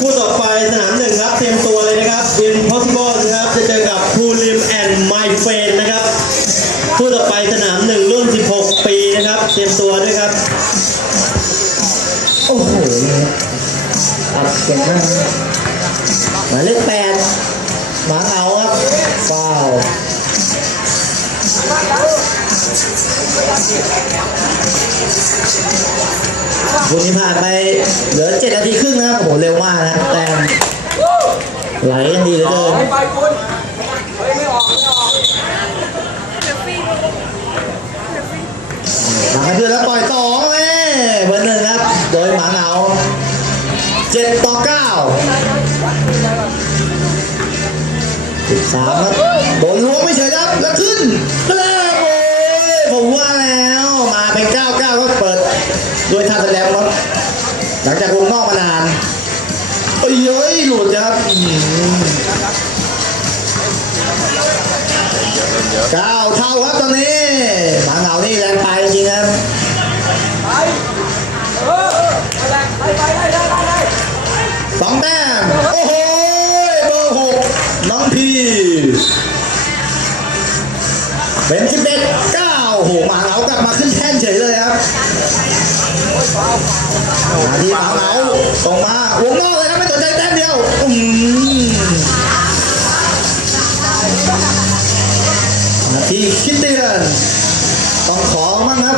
คู่ต่อไปสนามหนึ่งครับ เตรียมตัวเลยนะครับ Impossible นะครับ จะเจอกับ p u l i m and My Friend นะครับคู่ต่อไปสนามหนึ่งรุ่น 16 ปีนะครับ เตรียมตัวด้วยครับ โอ้โหตัดเก่งมากหมายเลขแปดหมาเอาครับฟาว วันนี้ผ่านไปเหลือเจ็ดนาทีครึ่งนะครับโอ้โหเร็วมากนะแต้มไหลกันดีเหลือเกินไปคุณเฮ้ยไม่ออกไม่ออกหลังให้เพื่อนแล้วปล่อยต่อแม่เบอร์หนึ่งครับ โดยหมาเหงาเจ็ดต่อเก้าสิบสามครับโดนล้วงไม่เฉยครับแล้วขึ้นแล้วโอ้ยผมว่าแล้วมา ด้วยท่าแสดงครับหลังจากวงนอกมานานเอ้ยเอ้ยหลุดครับเก้าเท่าครับตอนนี้หมาเหงานี่แรงไปจริงครับไปเอออะไรไปไปได้ได้ได้ได้สองแต้มโอ้โหเบอร์หกน้องพีเป็นสิบเอ็ดเก้าโอ้โหหมาเหงากลับมาขึ้นแท่นเฉยเลยครับ มาที่หมาเหงาส่งมาวงนอกเลยครับไม่สนใจแต้มเดียวอืมมาที่คิดเดือนต้องขอมั่งครับ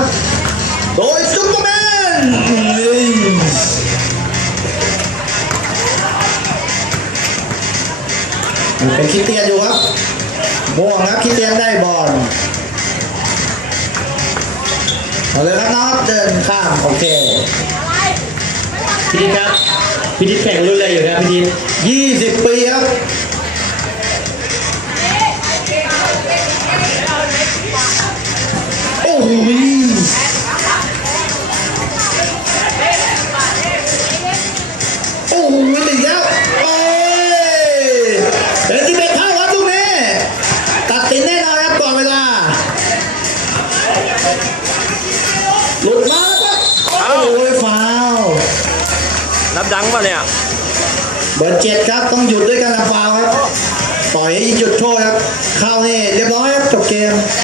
โดยซุปเปอร์แมนเป็นคิดเตียนอยู่ครับม่วงครับคิดเตียนได้บอล เอาเลยครับน้องเดินข้ามโอเคพี่ดิษครับพี่ดิษแข่งรุ่นอะไรอยู่ครับพี่ดิษ20ปีครับโอ้โห ดังป่ะเนี่ย เบอร์เจ็ดครับ ต้องหยุดด้วยการทำฟาวครับ ปล่อยให้หยุดโทษครับ